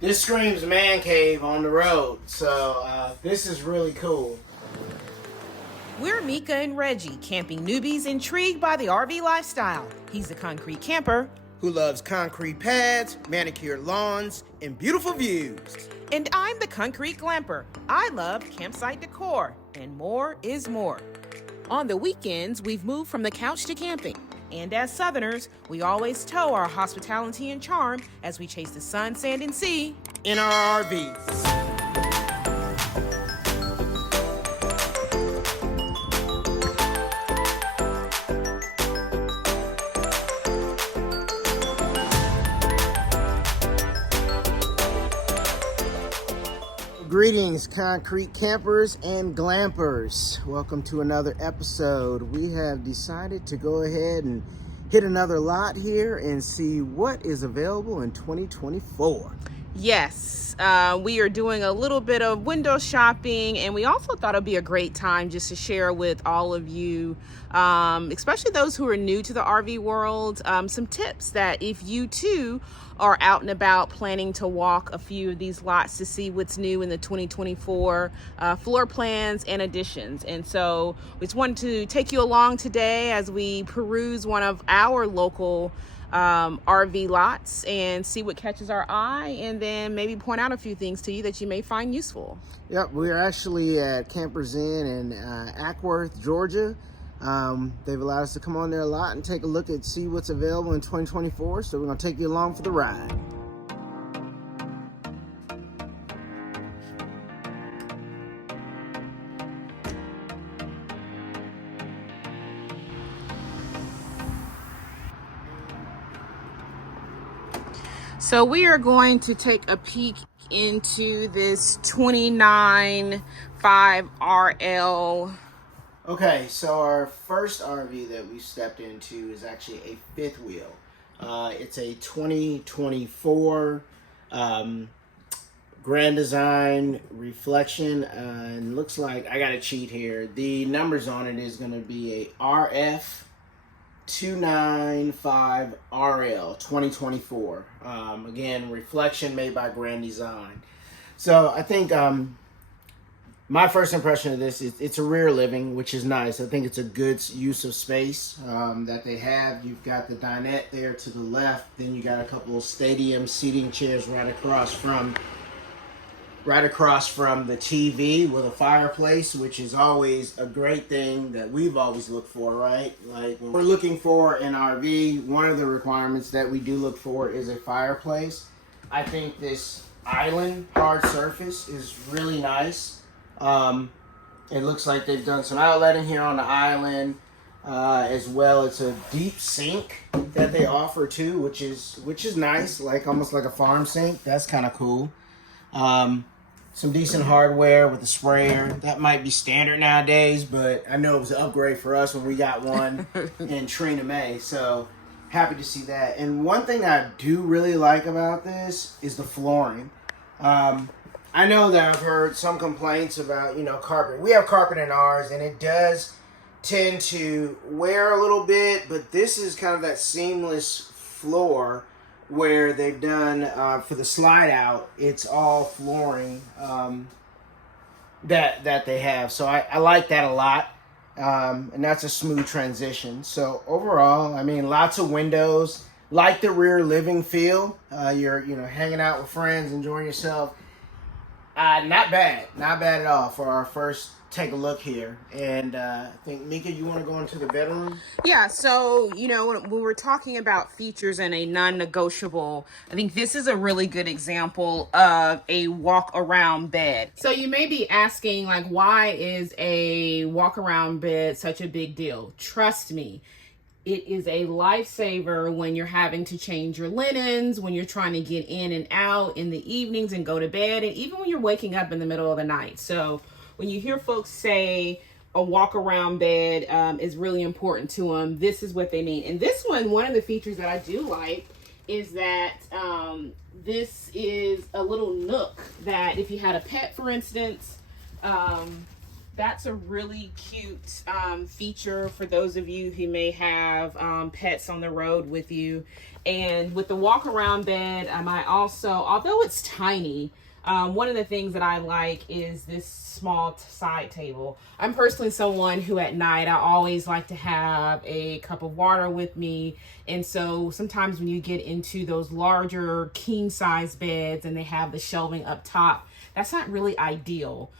This screams man cave on the road, so this is really cool. We're Mika and Reggie, camping newbies intrigued by the RV lifestyle. He's a concrete camper who loves concrete pads, manicured lawns, and beautiful views. And I'm the concrete glamper. I love campsite decor, and more is more. On the weekends, we've moved from the couch to camping. And as Southerners, we always tow our hospitality and charm as we chase the sun, sand, and sea in our RVs. Greetings, concrete campers and glampers. Welcome to another episode. We have decided to go ahead and hit another lot here and see what is available in 2024. Yes, we are doing a little bit of window shopping, and we also thought it'd be a great time just to share with all of you, especially those who are new to the RV world, some tips that if you too are out and about planning to walk a few of these lots to see what's new in the 2024 floor plans and additions. And so we just wanted to take you along today as we peruse one of our local RV lots and see what catches our eye, and then maybe point out a few things to you that you may find useful. Yep, we're actually at Campers Inn in Ackworth, Georgia. They've allowed us to come on their lot and take a look at see what's available in 2024. So we're going to take you along for the ride. So we are going to take a peek into this 29.5 RL. Okay, so our first RV that we stepped into is actually a fifth wheel. It's a 2024 Grand Design Reflection, and looks like I got a cheat here. The numbers on it is going to be a RF 295 RL 2024. Again, reflection made by Grand Design. So I think my first impression of this is it's a rear living, which is nice. I think it's a good use of space that they have. You've got the dinette there to the left. Then you got a couple of stadium seating chairs right across from the TV with a fireplace, which is always a great thing that we've always looked for, right? Like when we're looking for an RV, one of the requirements that we do look for is a fireplace. I think this island hard surface is really nice. It looks like they've done some outletting here on the island, as well. It's a deep sink that they offer too, which is nice, like almost like a farm sink. That's kind of cool. Some decent hardware with a sprayer. That might be standard nowadays, but I know it was an upgrade for us when we got one in Trina May. So happy to see that. And one thing I do really like about this is the flooring. I know that I've heard some complaints about, carpet. We have carpet in ours, and it does tend to wear a little bit, but this is kind of that seamless floor where they've done, for the slide out, it's all flooring that they have. So I like that a lot, and that's a smooth transition. So overall, I mean, lots of windows, like the rear living feel. You're hanging out with friends, enjoying yourself. Not bad at all for our first take a look here. And I think, Mika, you want to go into the bedroom? Yeah, so, when we're talking about features and a non-negotiable, I think this is a really good example of a walk-around bed. So you may be asking, why is a walk-around bed such a big deal? Trust me. It is a lifesaver when you're having to change your linens, when you're trying to get in and out in the evenings and go to bed, and even when you're waking up in the middle of the night. So when you hear folks say a walk-around bed is really important to them, this is what they mean. And this one of the features that I do like is that this is a little nook that if you had a pet, for instance, that's a really cute feature for those of you who may have pets on the road with you. And with the walk around bed, I might also, although it's tiny, one of the things that I like is this small side table. I'm personally someone who at night, I always like to have a cup of water with me. And so sometimes when you get into those larger king size beds and they have the shelving up top, that's not really ideal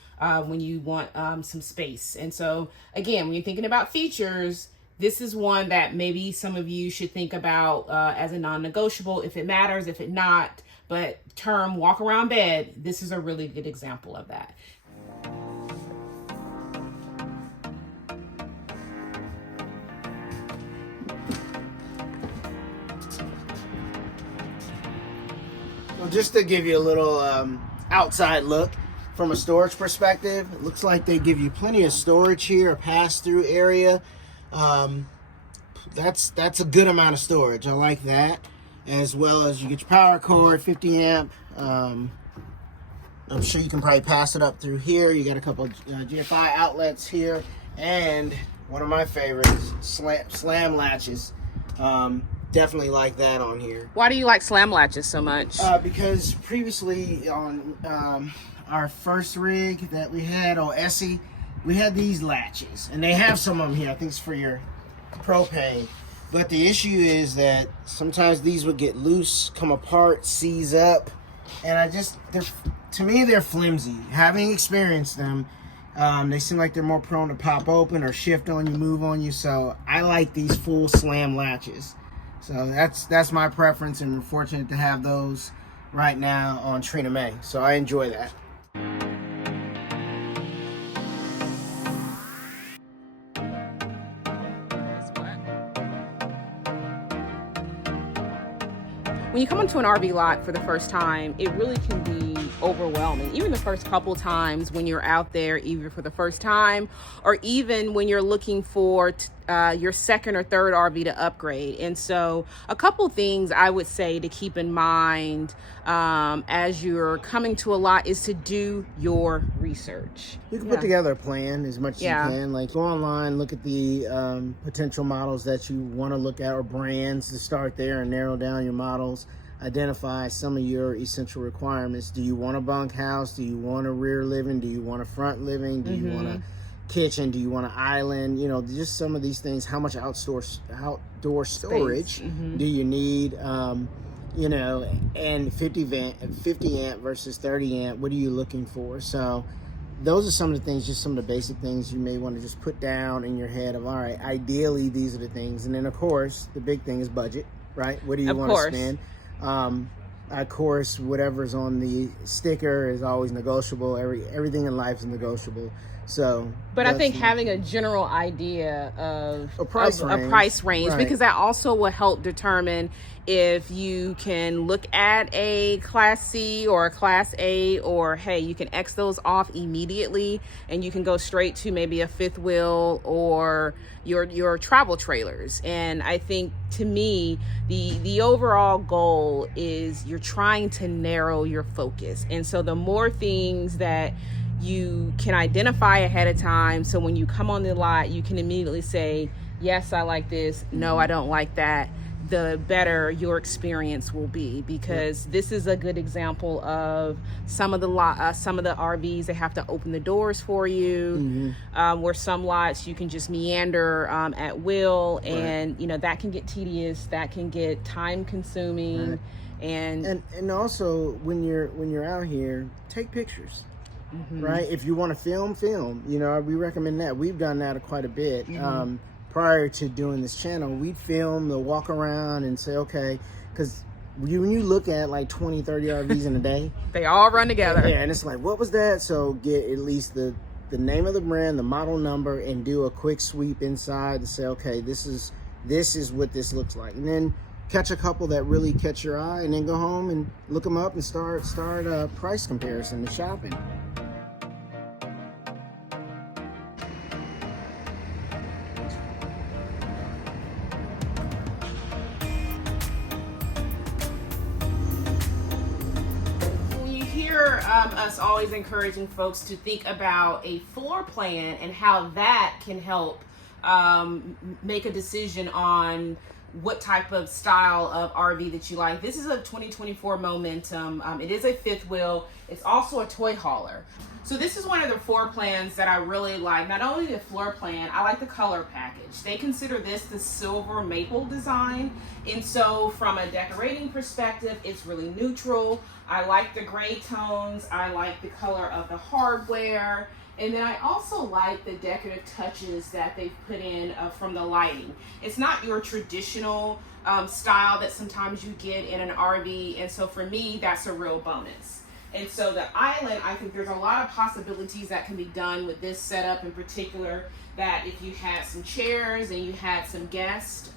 when you want some space. And so again, when you're thinking about features, this is one that maybe some of you should think about as a non-negotiable, if it matters, if it not. But term walk around bed, this is a really good example of that. Well, just to give you a little outside look from a storage perspective, it looks like they give you plenty of storage here, a pass-through area. That's a good amount of storage. I like that. As well as you get your power cord, 50 amp. I'm sure you can probably pass it up through here. You got a couple GFI outlets here, and one of my favorites, slam latches. Definitely like that on here. Why do you like slam latches so much? Because previously on our first rig that we had on Essie, we had these latches, and they have some of them here. I think it's for your propane. But the issue is that sometimes these would get loose, come apart, seize up, and to me, they're flimsy. Having experienced them, they seem like they're more prone to pop open or shift on you, move on you. So I like these full slam latches. So that's my preference, and we're fortunate to have those right now on Trina May. So I enjoy that. When you come onto an RV lot for the first time, it really can be overwhelming. Even the first couple times when you're out there, either for the first time or even when you're looking for your second or third RV to upgrade. And so a couple things I would say to keep in mind as you're coming to a lot is to do your research. You can put together a plan as much as you can. Like go online, look at the potential models that you want to look at, or brands, to start there and narrow down your models. Identify some of your essential requirements. Do you want a bunkhouse? Do you want a rear living? Do you want a front living? Do you want a kitchen? Do you want an island? You know, just some of these things. How much outdoor storage do you need? You know, and 50 amp versus 30 amp. What are you looking for? So those are some of the things, just some of the basic things you may want to just put down in your head of, all right, ideally these are the things. And then of course the big thing is budget, right? What do you want to spend? Of course, whatever's on the sticker is always negotiable. Everything in life is negotiable. So, but I think having a general idea of a price range, because that also will help determine if you can look at a Class C or a Class A, or hey, you can X those off immediately and you can go straight to maybe a fifth wheel or your travel trailers. And I think, to me, the overall goal is you're trying to narrow your focus. And so the more things that you can identify ahead of time, so when you come on the lot, you can immediately say, yes, I like this, no, I don't like that, the better your experience will be. Because this is a good example of some of the RVs, they have to open the doors for you, where some lots you can just meander at will, and you know, that can get tedious, that can get time consuming. And also when you're out here, take pictures. Right? If you want to film, you know, we recommend that. We've done that quite a bit. Prior to doing this channel, we'd film the walk around and say, okay, because when you look at like 20, 30 RVs in a day, they all run together. Yeah, and it's like, what was that? So get at least the name of the brand, the model number, and do a quick sweep inside to say, okay, this is what this looks like. And then catch a couple that really catch your eye, and then go home and look them up and start a price comparison and shopping. Us always encouraging folks to think about a floor plan and how that can help make a decision on what type of style of RV that you like. This is a 2024 Momentum. It is a fifth wheel. It's also a toy hauler. So this is one of the floor plans that I really like. Not only the floor plan, I like the color package. They consider this the silver maple design. And so from a decorating perspective, it's really neutral. I like the gray tones. I like the color of the hardware. And then I also like the decorative touches that they've put in from the lighting. It's not your traditional style that sometimes you get in an RV. And so for me, that's a real bonus. And so the island, I think there's a lot of possibilities that can be done with this setup in particular, that if you had some chairs and you had some guests,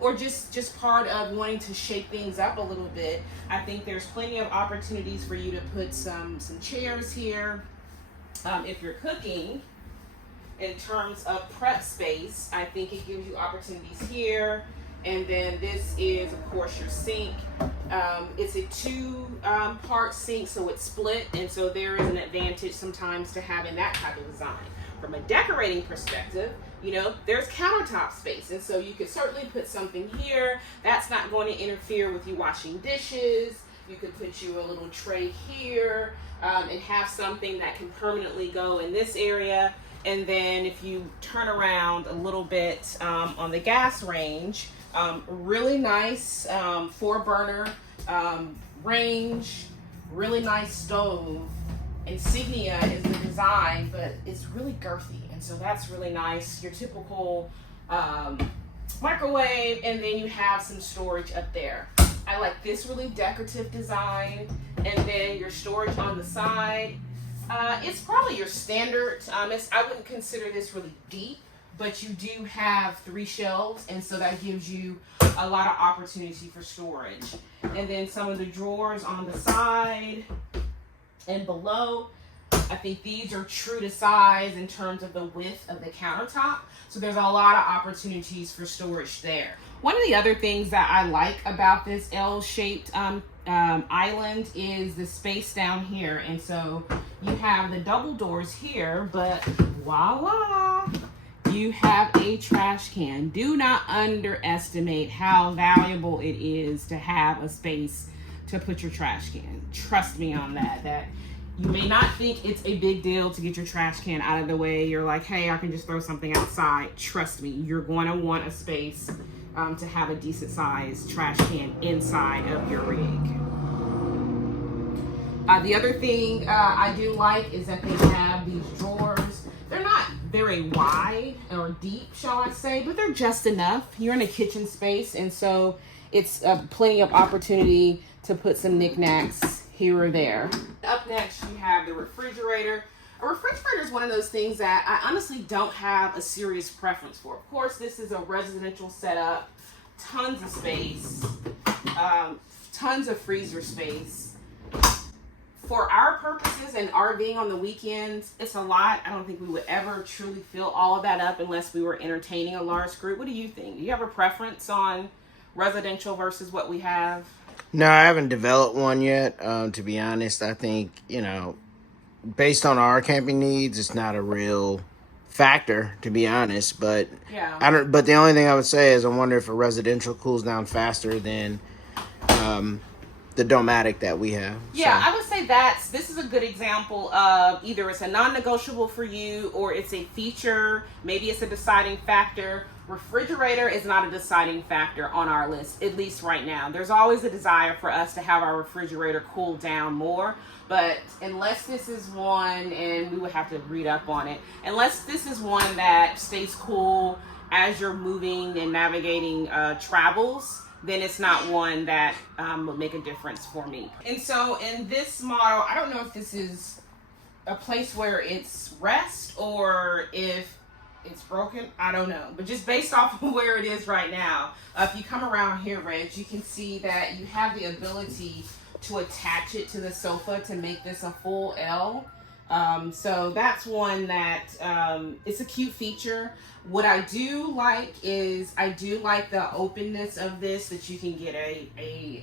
or just part of wanting to shake things up a little bit, I think there's plenty of opportunities for you to put some chairs here. If you're cooking, in terms of prep space, I think it gives you opportunities here. And then this is, of course, your sink. It's a two-part sink, so it's split, and so there is an advantage sometimes to having that type of design. From a decorating perspective, you know, there's countertop space, and so you could certainly put something here. That's not going to interfere with you washing dishes. You could put you a little tray here, and have something that can permanently go in this area. And then if you turn around a little bit on the gas range, really nice 4-burner range, really nice stove. Insignia is the design, but it's really girthy, and so that's really nice. Your typical microwave, and then you have some storage up there. I like this really decorative design, and then your storage on the side. It's probably your standard. I wouldn't consider this really deep, but you do have 3 shelves, and so that gives you a lot of opportunity for storage. And then some of the drawers on the side and below, I think these are true to size in terms of the width of the countertop. So there's a lot of opportunities for storage there. One of the other things that I like about this L-shaped island is the space down here. And so you have the double doors here, but voila, you have a trash can. Do not underestimate how valuable it is to have a space to put your trash can. Trust me on that. You may not think it's a big deal to get your trash can out of the way. You're like, hey, I can just throw something outside. Trust me, you're going to want a space to have a decent sized trash can inside of your rig. The other thing I do like is that they have these drawers. They're not very wide or deep, shall I say, but they're just enough. You're in a kitchen space, and so it's plenty of opportunity to put some knickknacks here or there. Up next, you have the refrigerator. A refrigerator is one of those things that I honestly don't have a serious preference for. Of course, this is a residential setup, tons of space, tons of freezer space. For our purposes and RVing on the weekends, it's a lot. I don't think we would ever truly fill all of that up unless we were entertaining a large group. What do you think? Do you have a preference on residential versus what we have? No, I haven't developed one yet. To be honest, I think, based on our camping needs, it's not a real factor, to be honest. But yeah, But the only thing I would say is I wonder if a residential cools down faster than the Domatic that we have. Yeah, so I would say this is a good example of either it's a non-negotiable for you or it's a feature. Maybe it's a deciding factor. Refrigerator is not a deciding factor on our list, at least right now. There's always a desire for us to have our refrigerator cool down more, but unless this is one, and we would have to read up on it, unless this is one that stays cool as you're moving and navigating travels, then it's not one that would make a difference for me. And so in this model, I don't know if this is a place where it's rest or if it's broken. I don't know. But just based off of where it is right now, if you come around here, Reg, you can see that you have the ability to attach it to the sofa to make this a full L. So that's one that it's a cute feature. What I do like is I do like the openness of this, that you can get a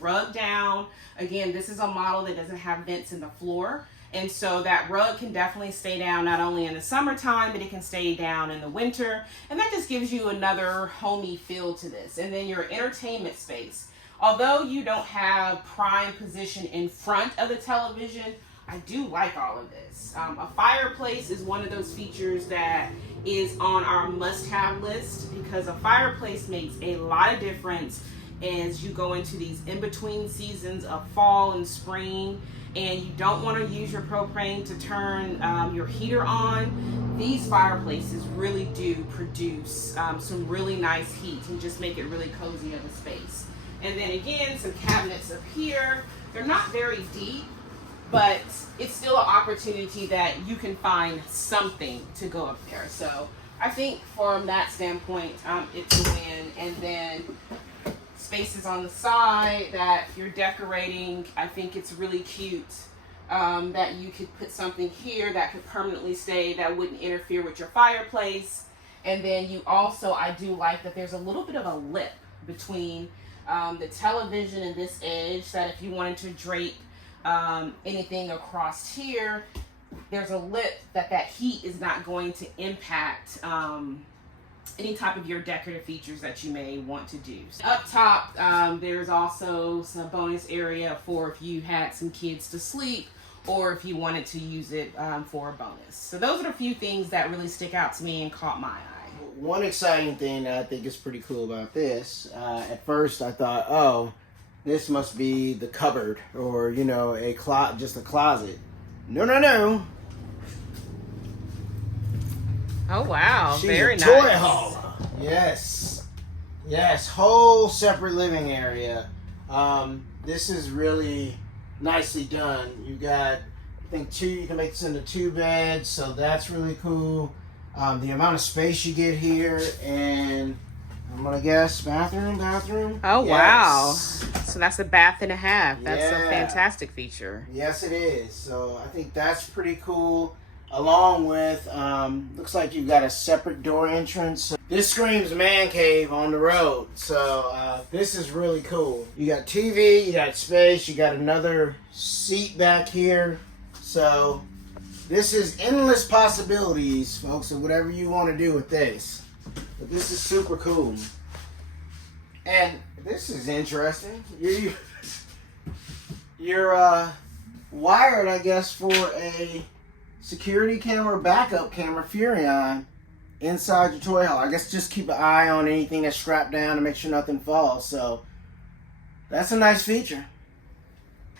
rug down. Again, this is a model that doesn't have vents in the floor. And so that rug can definitely stay down not only in the summertime, but it can stay down in the winter. And that just gives you another homey feel to this. And then your entertainment space. Although you don't have prime position in front of the television, I do like all of this. A fireplace is one of those features that is on our must-have list, because a fireplace makes a lot of difference as you go into these in-between seasons of fall and spring, and you don't want to use your propane to turn your heater on. These fireplaces really do produce some really nice heat and just make it really cozy of a space. And then again, some cabinets up here. They're not very deep, but it's still an opportunity that you can find something to go up there. So I think from that standpoint, it's a win. And then spaces on the side that you're decorating, I think it's really cute that you could put something here that could permanently stay, that wouldn't interfere with your fireplace. And then you also, I do like that there's a little bit of a lip between the television and this edge, that if you wanted to drape anything across here, there's a lip that heat is not going to impact any type of your decorative features that you may want to do. So up top, there's also some bonus area for if you had some kids to sleep, or if you wanted to use it for a bonus. So those are the few things that really stick out to me and caught my eye. One exciting thing that I think is pretty cool about this, at first I thought, oh, this must be the cupboard, or, you know, just a closet. No, no, no. Oh, wow. She's very a nice. toy haul. Yes. Yes, whole separate living area. This is really nicely done. You got, I think, you can make this into 2 beds, so that's really cool. The amount of space you get here, and I'm gonna guess bathroom. Oh, yes. Wow. So that's a bath and a half. That's a Yeah. fantastic feature. Yes, it is. So I think that's pretty cool. Along with, looks like you've got a separate door entrance. This screams man cave on the road. So this is really cool. You got TV, you got space, you got another seat back here. So this is endless possibilities, folks, of whatever you want to do with this. But this is super cool. And this is interesting. You're wired, I guess, for a security camera, backup camera, Furion, inside your toy haul. I guess just keep an eye on anything that's strapped down to make sure nothing falls. So that's a nice feature.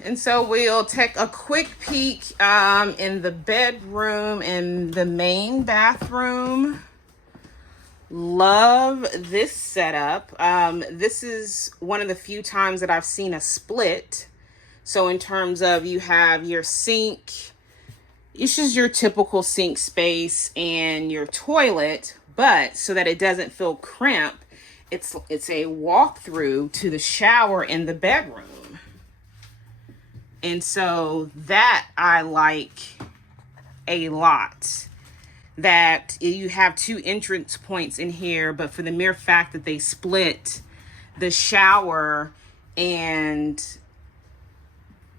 And so we'll take a quick peek in the bedroom and the main bathroom. Love this setup. This is one of the few times that I've seen a split. So in terms of, you have your sink, it's just your typical sink space, and your toilet, but so that it doesn't feel cramped, it's a walkthrough to the shower in the bedroom. And so that I like a lot. That you have 2 entrance points in here, but for the mere fact that they split the shower and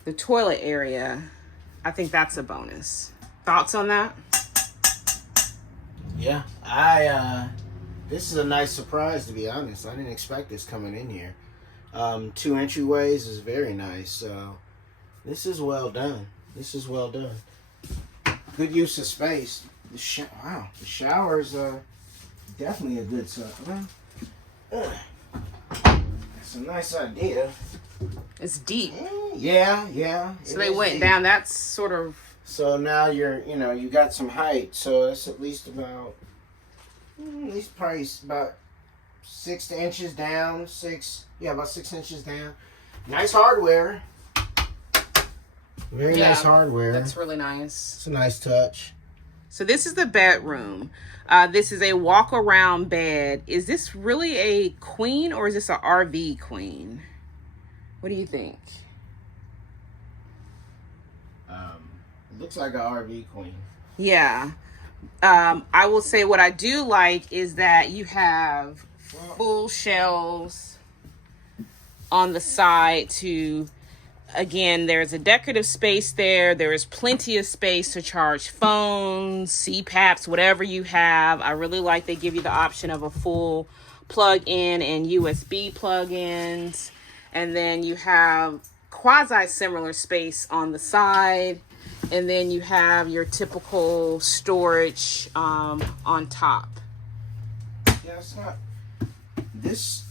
the toilet area, I think that's a bonus. Thoughts on that? Yeah, this is a nice surprise, to be honest. I didn't expect this coming in here. 2 entryways is very nice. So this is well done. Good use of space. Wow, the shower is definitely a good setup. That's a nice idea. It's deep. Yeah. So they went down. That's sort of. So now you got some height. So it's at least about, probably about 6 inches down. About 6 inches down. Nice hardware. Very nice hardware. That's really nice. It's a nice touch. So this is the bedroom. This is a walk around bed. Is this really a queen, or is this an RV queen? What do you think? It looks like an RV queen. Yeah. I will say what I do like is that you have full shelves on the side to again, there's a decorative space there. There is plenty of space to charge phones, CPAPs, whatever you have. I really like they give you the option of a full plug-in and USB plug-ins. And then you have quasi-similar space on the side. And then you have your typical storage on top. Yeah, it's not... This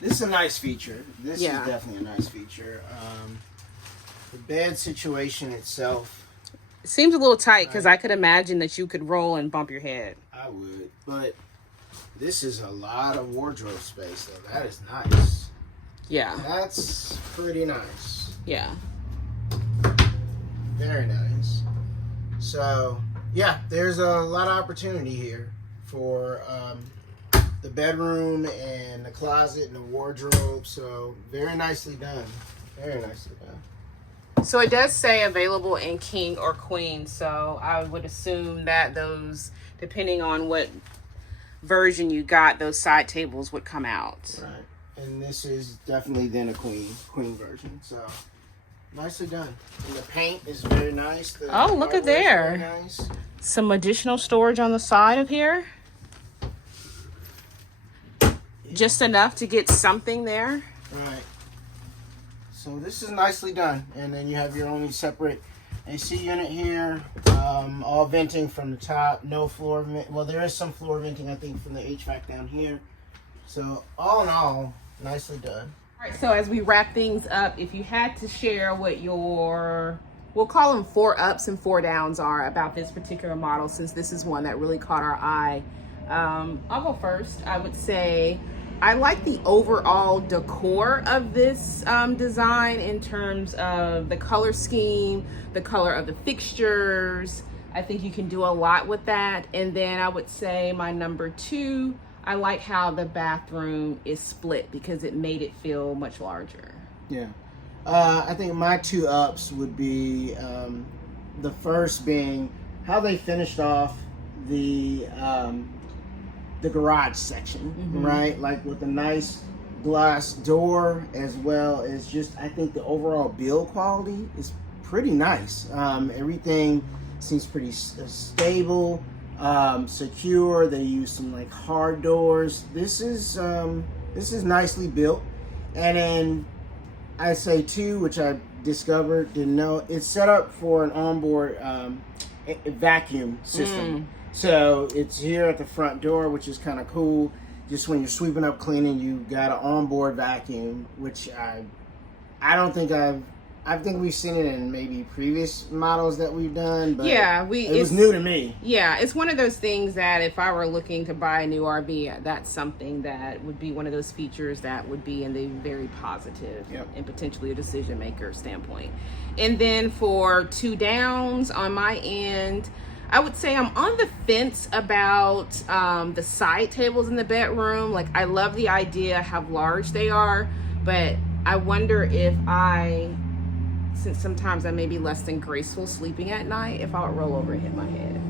is a nice feature. This is definitely a nice feature. The bed situation itself... It seems a little tight because I could imagine that you could roll and bump your head. I would, but this is a lot of wardrobe space, though. That is nice. Yeah. That's pretty nice. Yeah. Very nice. So, yeah, there's a lot of opportunity here for the bedroom and the closet and the wardrobe. So, very nicely done. Very nicely done. So it does say available in king or queen. So I would assume that those, depending on what version you got, those side tables would come out. Right. And this is definitely then a queen version. So nicely done. And the paint is very nice. Oh, look at there. Nice. Some additional storage on the side of here. Just enough to get something there. Right. So this is nicely done. And then you have your only separate AC unit here. All venting from the top. No floor vent. Well, there is some floor venting, I think, from the HVAC down here. So all in all, nicely done. All right, so as we wrap things up, if you had to share what your, we'll call them 4 ups and 4 downs are about this particular model, since this is one that really caught our eye. I'll go first. I would say I like the overall decor of this design in terms of the color scheme, the color of the fixtures. I think you can do a lot with that. And then I would say my number 2, I like how the bathroom is split because it made it feel much larger. Yeah. I think my 2 ups would be the first being how they finished off the garage section, right? Like with a nice glass door, as well as just, I think the overall build quality is pretty nice. Everything seems pretty stable, secure. They use some like hard doors. This is nicely built. And then I say 2, which I discovered, didn't know, it's set up for an onboard vacuum system. So it's here at the front door, which is kind of cool. Just when you're sweeping up, cleaning, you got an onboard vacuum, which I don't think I think we've seen it in maybe previous models that we've done, but yeah, it was new to me. Yeah, it's one of those things that if I were looking to buy a new RV, that's something that would be one of those features that would be in the very positive and potentially a decision maker standpoint. And then for 2 downs on my end, I would say I'm on the fence about the side tables in the bedroom. Like, I love the idea how large they are, but I wonder if since sometimes I may be less than graceful sleeping at night, if I would roll over and hit my head.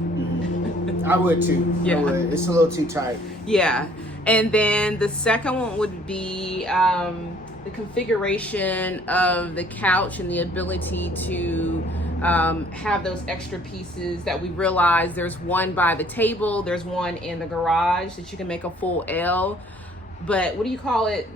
I would too. Yeah. I would. It's a little too tight. Yeah. And then the second one would be the configuration of the couch and the ability to have those extra pieces that we realize there's one by the table, there's one in the garage that you can make a full L, but what do you call it?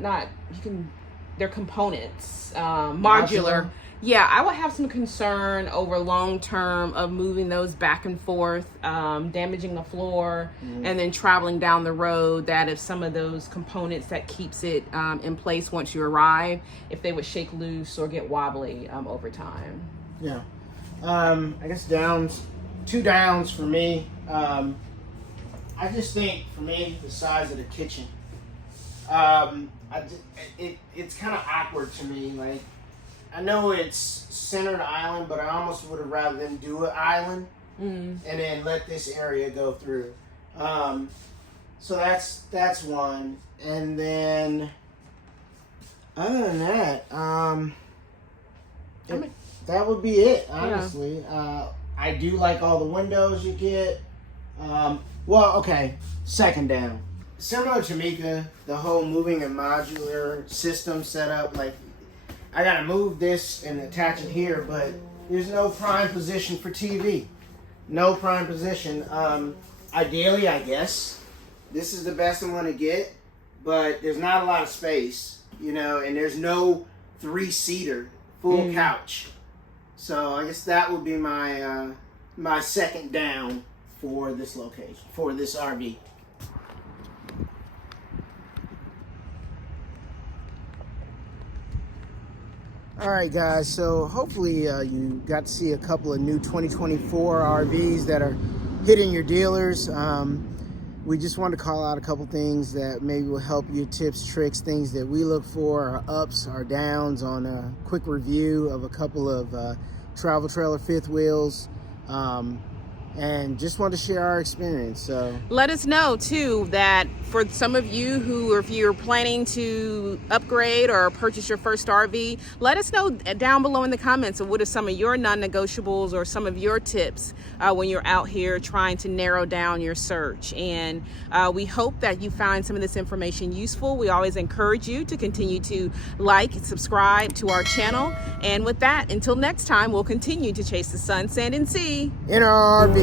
They're components, modular. Yeah, I would have some concern over long term of moving those back and forth, damaging the floor, and then traveling down the road, that if some of those components that keeps it in place once you arrive, if they would shake loose or get wobbly over time. Yeah. I guess 2 downs for me. I just think, for me, the size of the kitchen. It's kind of awkward to me. Like, I know it's centered island, but I almost would have rather than do an island and then let this area go through. So that's one. And then other than that, that would be it, honestly. Yeah. I do like all the windows you get. Second down. Similar to Mika, the whole moving and modular system setup, like, I gotta move this and attach it here, but there's no prime position for TV. No prime position. Ideally, I guess, this is the best I'm gonna get, but there's not a lot of space, you know, and there's no 3-seater full couch. So I guess that would be my my second down for this location, for this RV. All right, guys, so hopefully you got to see a couple of new 2024 RVs that are hitting your dealers. We just wanted to call out a couple things that maybe will help you, tips, tricks, things that we look for, our ups, our downs, on a quick review of a couple of travel trailer fifth wheels, and just want to share our experience. So let us know too that for some of you who, if you're planning to upgrade or purchase your first RV, let us know down below in the comments of what are some of your non-negotiables or some of your tips when you're out here trying to narrow down your search. And we hope that you find some of this information useful. We always encourage you to continue to like and subscribe to our channel. And with that, until next time, we'll continue to chase the sun, sand, and sea in our RV.